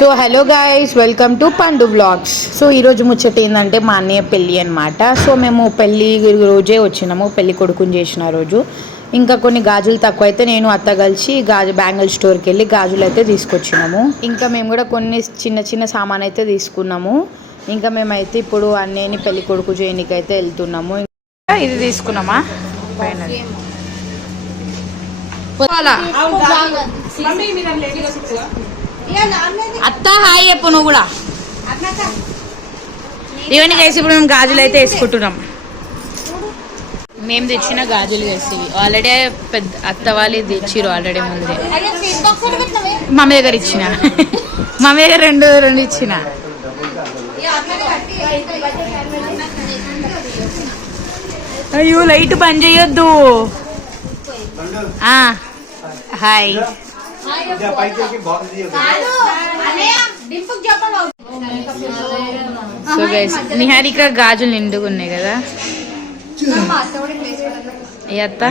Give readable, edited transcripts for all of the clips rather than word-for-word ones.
So hello guys, welcome to పండు blogs. So ఈరోజు ముచ్చట ఏంటంటే మా అన్నయ్య పెళ్ళి అనమాట. సో మేము పెళ్ళి రోజే వచ్చినాము, పెళ్ళి కొడుకుని చేసిన రోజు. ఇంకా కొన్ని గాజులు తక్కువ అయితే నేను అత్త కలిసి బ్యాంగిల్ స్టోర్కి వెళ్ళి గాజులు అయితే తీసుకొచ్చినాము. ఇంకా మేము కూడా కొన్ని చిన్న చిన్న సామాన్ అయితే తీసుకున్నాము. ఇంకా మేమైతే ఇప్పుడు అన్నయ్యని పెళ్ళి కొడుకు చేయడానికి అయితే వెళ్తున్నాము. ఇది తీసుకున్నామా ఫైనల్ అత్త హాయ్ చెప్పు నువ్వు కూడా. ఇవన్నీ చేసి ఇప్పుడు మేము గాజులు అయితే వేసుకుంటున్నాం. మేము తెచ్చిన గాజులు వేసి ఆల్రెడీ పెద్ద అత్త వాళ్ళు తెచ్చిరు ఆల్రెడీ ముందే. మమ్మీ దగ్గర ఇచ్చిన మమ్మీ దగ్గర రెండు ఇచ్చిన. అయ్యో లైట్ బంద్ చేయొద్దు. హాయ్. సో గైస్ నిహారిక గాజులు నిండుగా ఉన్నాయి కదా. అత్త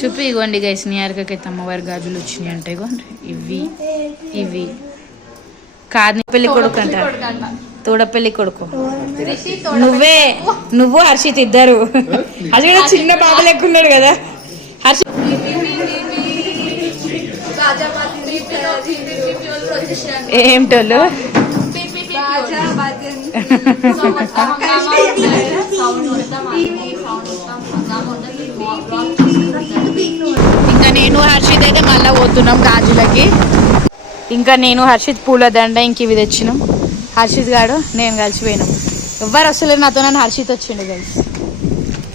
చూపి ఇవ్వండి గైస్. నిహారికకి అయితే అమ్మవారి గాజులు వచ్చినాయి అంటే ఇవ్వండి. ఇవి కాదు పెళ్లి కొడుకు అంట, తోడ పెళ్లి కొడుకు. నువ్వు హర్షిత్ ఇద్దరు. హర్షిత్ చిన్న బాబు లెక్కున్నాడు కదా. హర్షిత్ ఏమిటోళ్ళు ఇంకా నేను హర్షిత్ అయితే మళ్ళీ పోతున్నాం గాజులకి. ఇంకా నేను హర్షిత్ పూలదండ ఇంక ఇవి తెచ్చినాం. హర్షిత్ గాడు నేను కలిసిపోయినాం. ఎవ్వరు వస్తలేదు నాతో, నన్ను హర్షిత్ వచ్చిండు కలిసి.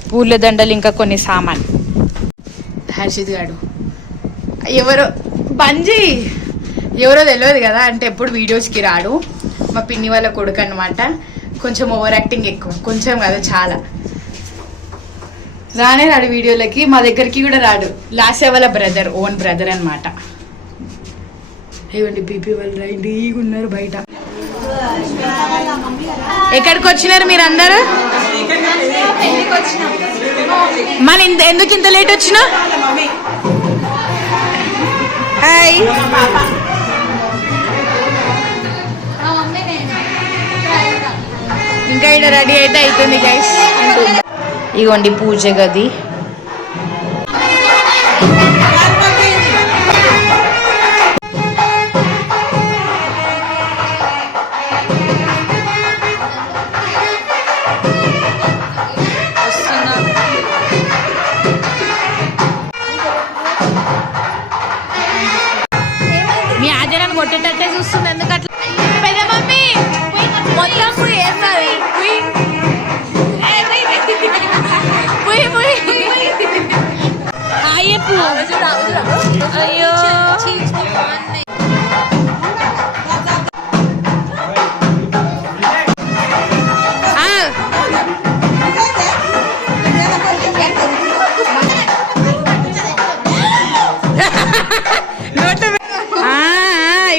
పూల దండలు ఇంకా కొన్ని సామాన్. హర్షిత్ గాడు ఎవరో బంజీ ఎవరో తెలియదు కదా, అంటే ఎప్పుడు వీడియోస్కి రాడు. మా పిన్ని వాళ్ళ కొడుకు అనమాట. కొంచెం ఓవర్ యాక్టింగ్ ఎక్కువ, కొంచెం కదా చాలా. రానే రాడు వీడియోలకి, మా దగ్గరికి కూడా రాడు. లాస్ట్ వాళ్ళ బ్రదర్, ఓన్ బ్రదర్ అనమాట. ఏమండి బీపీ వాళ్ళు రెడీగా ఉన్నారు బయట. ఎక్కడికి వచ్చినారు మీరు అందరు? మన ఎందుకు ఇంత లేట్ వచ్చినా? హాయ్. ఇంకా ఇక్కడ రెడీ అయితే అవుతుంది గైస్. ఇగోండి పూజ గది. మీ ఆజనాన్ని కొట్టేటట్టే చూస్తుంది. ఎందుకట్లా పెద్ద మమ్మీ మొత్తం వేస్తుంది. అయ్యో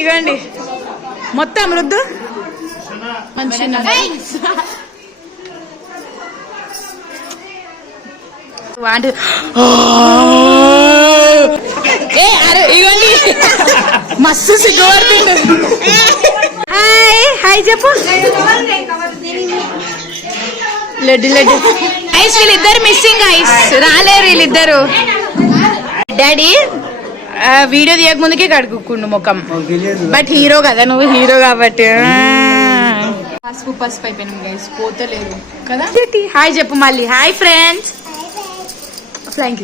ఇగోండి మొత్తం రుద్దు మంచిగా. ఇగోండి మస్తు సిగ్గుపడుతుంది. హాయ్ హాయ్ చెప్పు. లడ్డు ఐస్ వీళ్ళిద్దరు మిస్సింగ్ ఐస్ రాలేరు వీళ్ళిద్దరు. డాడీ వీడియో తీయక ముందుకే కడుక్కుండు ముఖం. బట్ హీరో కదా, నువ్వు హీరో కాబట్టి పసుపు అయిపోయినాం గైస్, పోతలేదు కదా. హాయ్ చెప్పు మళ్ళీ. Hi friends. ఫ్లాంక్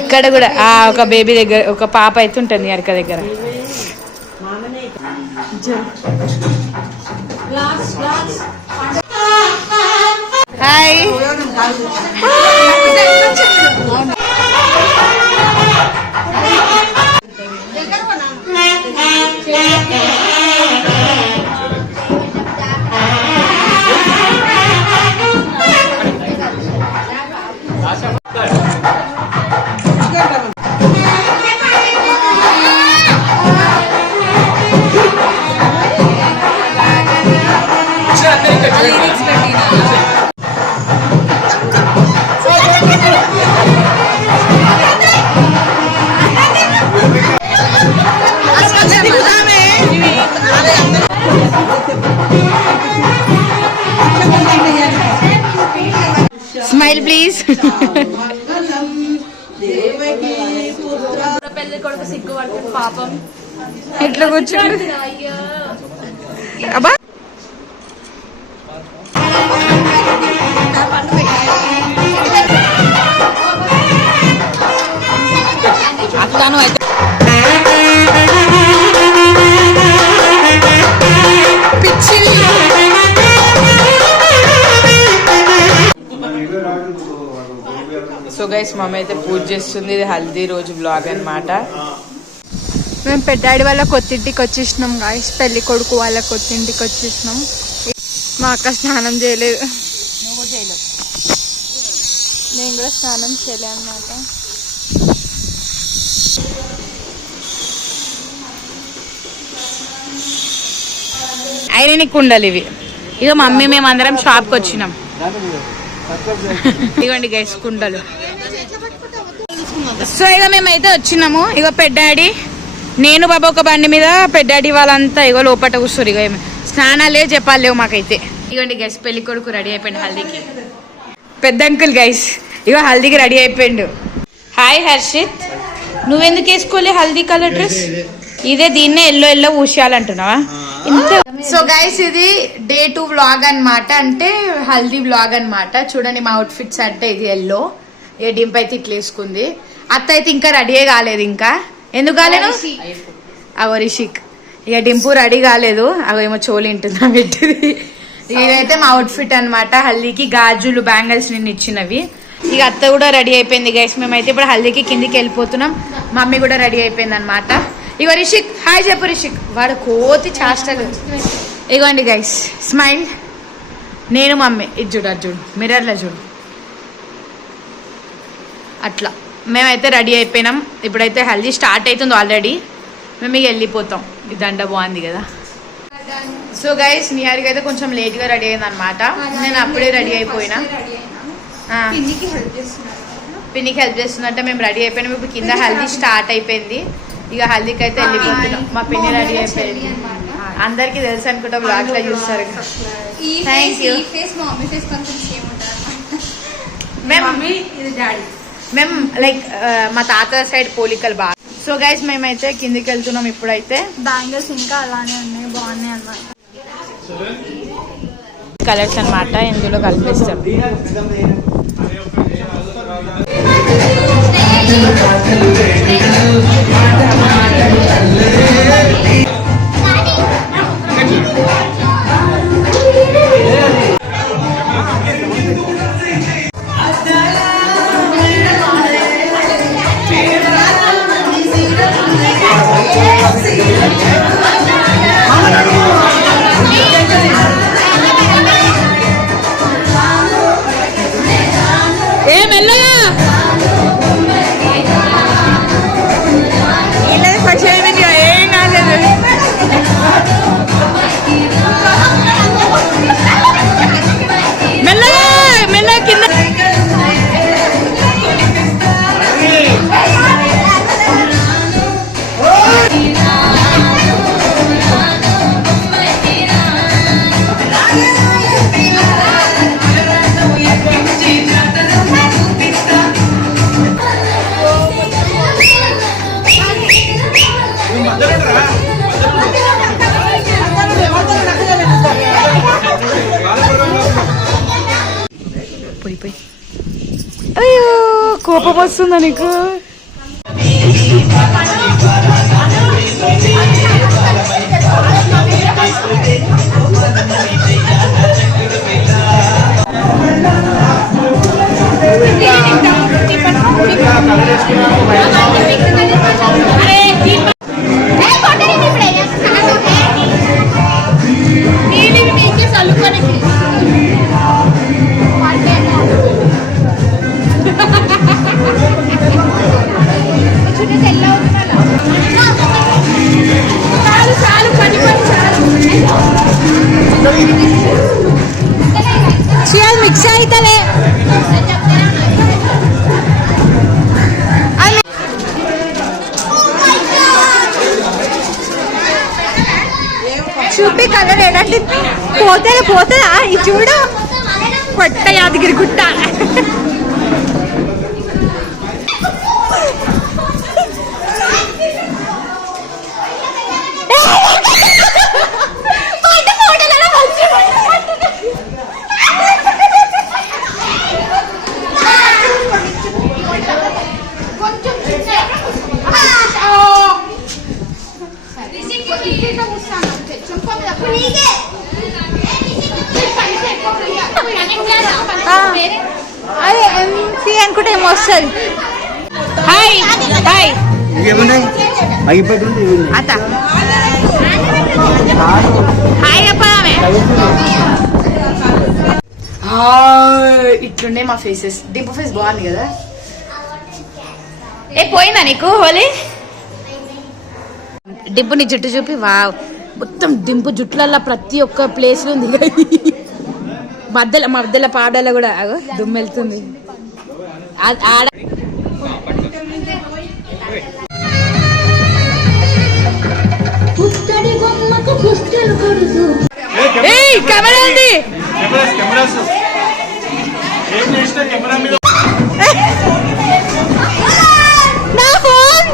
ఇక్కడ కూడా ఒక బేబీ దగ్గర ఒక పాప అయితే ఉంటుంది అరక దగ్గర. హాయ్. Smile please. పెళ్లి కొడుకు సిగ్గు పడుతుంది పాపం. ఎట్లా కూర్చుంటు అబ్బా. అట్లాను అయితే సో గైస్ మమ్మీ అయితే పూజ చేస్తుంది. ఇది హల్దీ రోజు బ్లాగ్ అన్నమాట. మేము పెద్దాడి వాళ్ళ కొత్తింటికి వచ్చేసినాం గాయస్. పెళ్లి కొడుకు వాళ్ళ కొత్తింటికి వచ్చేసినాం. మా అక్క స్నానం చేయలేదు, నేను కూడా స్నానం చేయలేదు అన్నమాట. ఐరన్ కుండలు ఇవి. ఇక మమ్మీ మేము అందరం షాప్కి వచ్చినాం. ఇవ్వండి గైస్ కుండలు. సో ఇక మేమైతే వచ్చినాము. ఇక పెద్దాడి నేను బాబా ఒక బండి మీద, పెద్దాడి వాళ్ళంతా ఇగో లోపల కూర్చోరు. ఇక స్నానాలే చెప్పాలేవు మాకైతే. ఇవ్వండి గైస్ పెళ్లి కొడుకు రెడీ అయిపోయింది హల్దీకి. పెద్ద అంకుల్ గైస్ ఇగో హల్దీకి రెడీ అయిపోయిండు. హాయ్ హర్షిత్, నువ్వెందుకు వేసుకోలే హల్దీ కలర్ డ్రెస్? ఇదే దీన్నే ఎల్లో ఎల్లో ఊసేయాలంటున్నావా? ఇంత. సో గైస్ ఇది డే 2 వ్లాగ్ అన్నమాట. అంటే హల్దీ వ్లాగ్ అన్నమాట. చూడండి మా అవుట్ ఫిట్స్ అంటే ఇది ఎల్లో. ఏ డింప్ అయితే ఇట్లా వేసుకుంది. అత్త అయితే ఇంకా రెడీ కాలేదు. ఇంకా ఎందుకు కాలేదు? అవ రిషిక్ ఇక డింపు రెడీ కాలేదు. అవేమో చోలి ఇంటుందా పెట్టింది. ఇదైతే మా అవుట్ ఫిట్ అనమాట. హల్దీకి గాజులు బ్యాంగిల్స్ నిన్న ఇచ్చినవి. ఇక అత్త కూడా రెడీ అయిపోయింది గైస్. మేమైతే ఇప్పుడు హల్దీకి కిందికి వెళ్ళిపోతున్నాం. మమ్మీ కూడా రెడీ అయిపోయింది అనమాట. ఇగో రిషిక్ హాయ్ చెప్పు. రిషిక్ వాడు కోతి చేష్టలు. ఇగోండి గైస్ స్మైల్. నేను మమ్మీ ఇది చూడు, అది చూడు మిర్రర్లో చూడు. అట్లా మేమైతే రెడీ అయిపోయినాం. ఇప్పుడైతే హల్దీ స్టార్ట్ అవుతుంది ఆల్రెడీ. మేము ఇక వెళ్ళిపోతాం. ఈ దండ బాగుంది కదా. సో గైస్ నిహారిక అయితే కొంచెం లేట్గా రెడీ అయింది అనమాట. నేను అప్పుడే రెడీ అయిపోయినా. పిన్నికి హెల్ప్ చేస్తున్నట్టే మేము రెడీ అయిపోయినాం. ఇప్పుడు కింద హల్దీ స్టార్ట్ అయిపోయింది. ఇక హల్దీకి అయితే వెళ్ళిపోతున్నాం. మా పిన్ని రెడీ అయిపోయింది. అందరికి తెలుసు అనుకుంటా, బ్లాగ్ లో చూస్తారు. Thank you. మేము లైక్ మా తాత సైడ్ పోలికలు బాగా. సో గైస్ మేమైతే కిందికి వెళ్తున్నాం. ఇప్పుడైతే బ్యాంగిల్స్ ఇంకా అలానే ఉన్నాయి, బాగున్నాయి అన్నమాట. కలర్స్ అన్నమాట ఇందులో కలిపిస్తాం. అయ్యో కోపం వస్తుందా నీకు? మిక్స్ అయితలే. చూపి కలర్ ఎలాంటి పోతే పోతుందా? ఇది చూడు కొట్ట యాదగిరి గుట్ట. అదే ఎంసీ అనుకుంటే ఏమో వస్తుంది. హాయ్ హాయ్ అత హాయ్ చెప్పదామే. ఇట్లుండే మా ఫేసెస్. డింపు ఫేస్ బాగుంది కదా. ఏ పోయిందా నీకు హోలీ? డింపు నీ జుట్టు చూపి. వావ్, మొత్తం డింపు జుట్లల్లో ప్రతి ఒక్క ప్లేస్ లో ఉంది. మధ్యలో పాడలో కూడా దుమ్ము వెళ్తుంది. ఆడ కెమెరా ఉంది. నా ఫోన్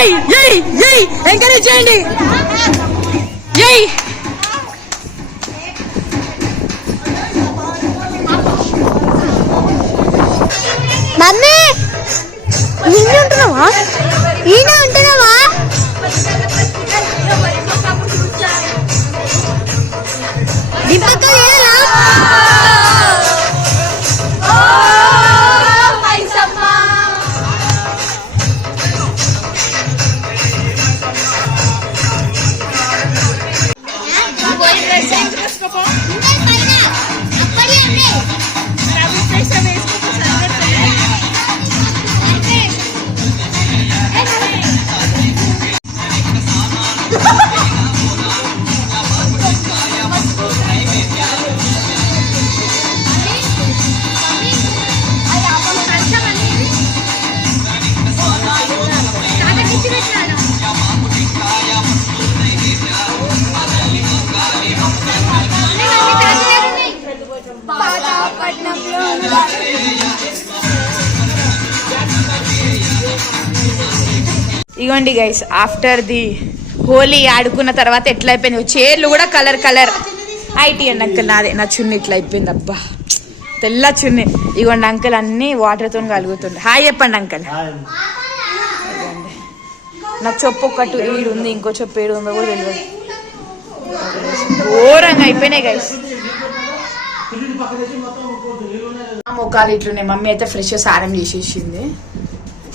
ఏయ్ ఏయ్ ఏయ్ ఎంకరేజ్ చేయండి. ఏయ్ మమ్మీ ఈయన ఉంటున్నావా? ఈయన ఉంటున్నావా? ఇగోండి గైస్, ఆఫ్టర్ ది హోలీ ఆడుకున్న తర్వాత ఎట్లా అయిపోయింది, చీరలు కూడా కలర్ కలర్. ఐటీ అండి అంకుల్, నాదే నా చున్ని ఇట్లా అయిపోయింది. అబ్బా తెల్ల చున్ని. ఇగోండి అంకుల్ అన్ని వాటర్తో కలుగుతుండే. హాయ్ చెప్పండి అంకుల్. నాకు చెప్పు ఒకటి ఏడు ఉంది, ఇంకో చెప్పు ఏడు ఉందో కూడా తెలియదు. ఘోరంగా అయిపోయినాయి గైస్. ముఖాలు ఇట్లున్నాయి. మమ్మీ అయితే ఫ్రెష్ స్నానం చేసేసింది.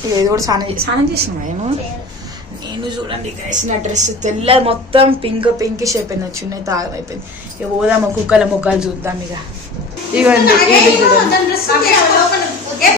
ఇది కూడా స్నానం చేసిన నేను చూడండి గైస్, నా డ్రెస్ తెల్ల మొత్తం పింక్ పింకిష్ అయిపోయింది. చున్నీ తాగం అయిపోయింది. ఇక పోదాం కుక్కల ముఖాలు చూద్దాం. ఇక ఇవ్వండి చూడండి.